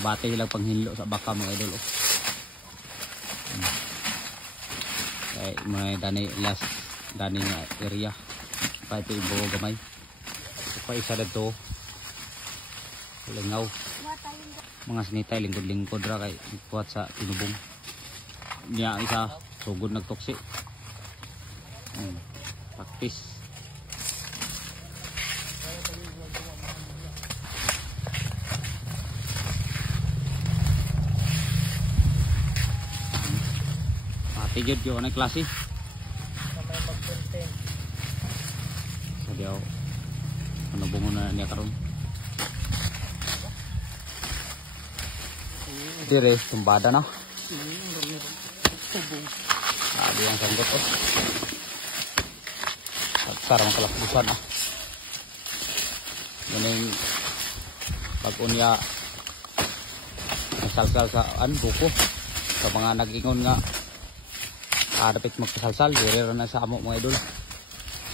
Bati lang panghinlo sa baka mga idol. Kaya mga dani nga area. Pa ito ibo gamay. Pa isa dito. Lingaw. Mga sinitay lingkod-lingkod ra kay kuwat sa tinubong. Niya isa sugod nagtoksi. Paktis. Tigid yung anong klase. Sabi ako, ano bungo na niya karon. Dire, tumbada na. Sabi ang sanggot oh. Sarang kalakbusan ah. Yan pag-unya nasalsal sa buko. Sa mga nag-ingon nga dapat magpasalsal, dire na sa amo mga idol.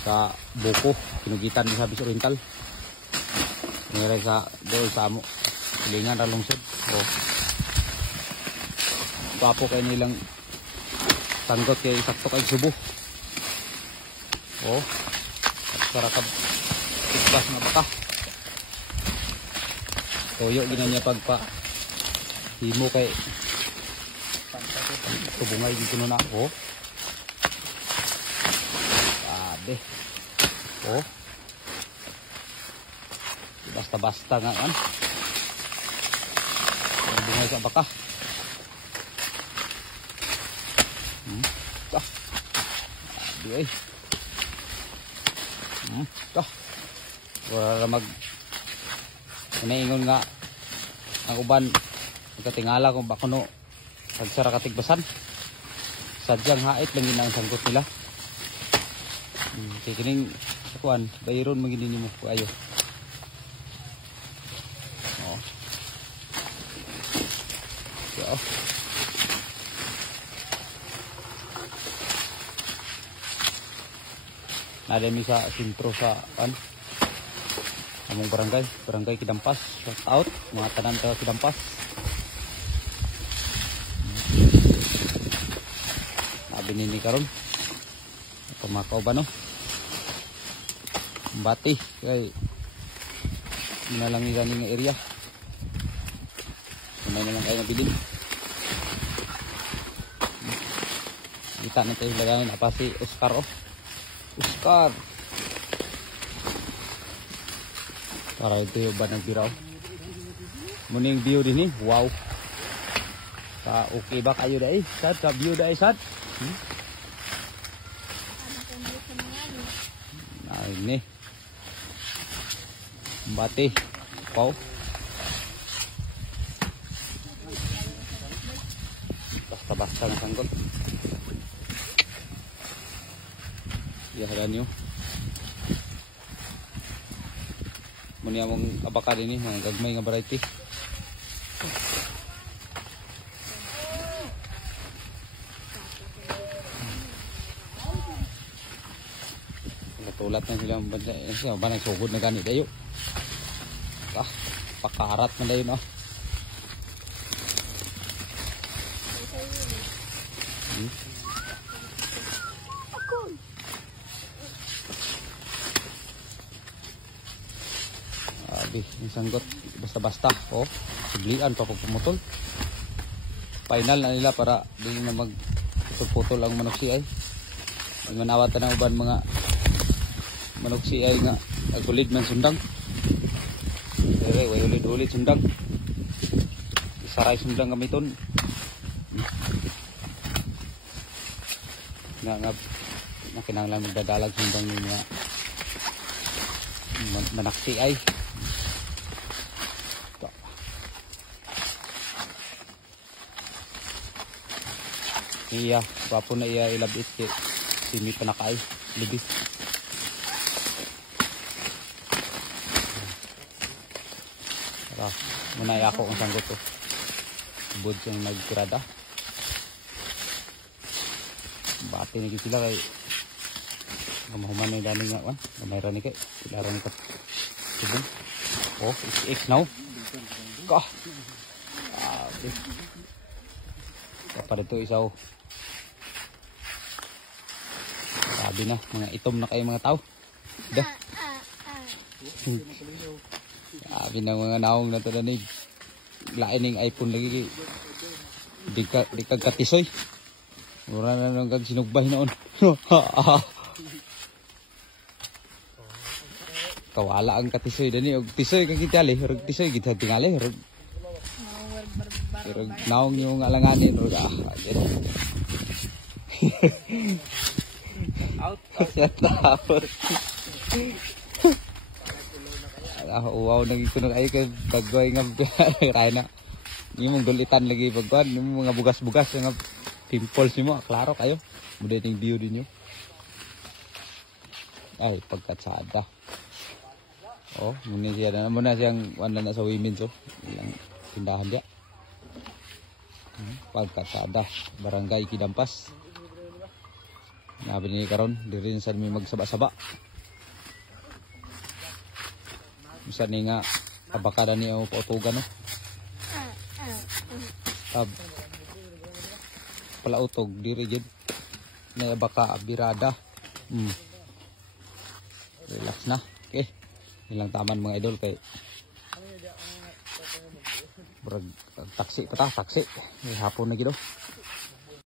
Sa buko, pinugitan sa Bis Oriental. Dire sa doon sa amo. Pilingan ra lungsod. Oh. Papo kay nilang sanggot kay sakto kay subo. Oh. At sarakab ikbas na baka. Toyo gina niya pagpa himo kay tubungay dito na ako. Oh. Basta-basta nga yan. Bungay sa baka. Di ay. Wala mag inaingon nga ang uban nagkatingala kung baka no nagsara katigbasan. Sadyang hait lang yun ang sanggot nila. Kaya kining kuan bayron maginin mo ko ayo. Oh. Yo. Nada mi sa sentro sa among barangay Kidampas. Shout out mga tanan taga Kidampas. Nabinini karon. Pamakaw ba no? Bati kay minalangi ganing nga area. Sunay na lang kayo nabilin. Kita na tayo lagayin apa si Oscar oh. Oscar. Para ito yung banang biraw. Muning view din eh. Wow. Sa okay ba kayo dahil? Sad sa view dahil sad? Ini Bati Pau basta-basta na sanggol ya hadan nyo muni among abakad ini mga gagmay nga variety tulat na silang bansa siya ba nagsugod na ganit dayo pakarat man dayo no abi yung sanggot basta-basta oh sublian pa pagpumutol final na nila para di na magputol ang manok si ay manawatan ng uban mga manok si ay nga agulid man sundang way ulit sundang isaray sundang gamiton nga kinanglan magdadalag sundang yung mga manak si ay iya wapo na iya ilabit kay simi panakay libis muna ako ang sanggot to bud siyang nagkurada bati na sila kay mahuman na yung dali nga gamay rani kay sila rani ka subong oh it's now Okay. Para ito isaw. Sabi na, mga itom na kayo mga tao. Da. Sabi na mga naong na ito na nig. Lain ng iPhone lagi. Di kag katisoy. Mura na nang kag sinugbay noon. Kawala ang katisoy dani og tisoy kag kitali, rug tisoy kita tingali, rug naong yung alanganin rug out out. Wow nagi kuno ay kay paggoy nga kay na. Imong dulitan lagi pagkuan, imong mga bugas-bugas nga pimples nimo, klaro kayo. Muday ning view dinyo. Ay pagkatsada. Oh, muna siya na muna siyang wala na sa women's oh. Ilang tindahan dia. Pagkatsada, barangay Kidampas. Nabi ni karon diri sa mi magsaba-saba. Bisan ni nga abakada ni o pautugan no. Palautog diri gid. Na abaka birada. Relax na. Okay. Ilang taman mga idol kay taksi pa ta, taksi. Hapon na gid oh.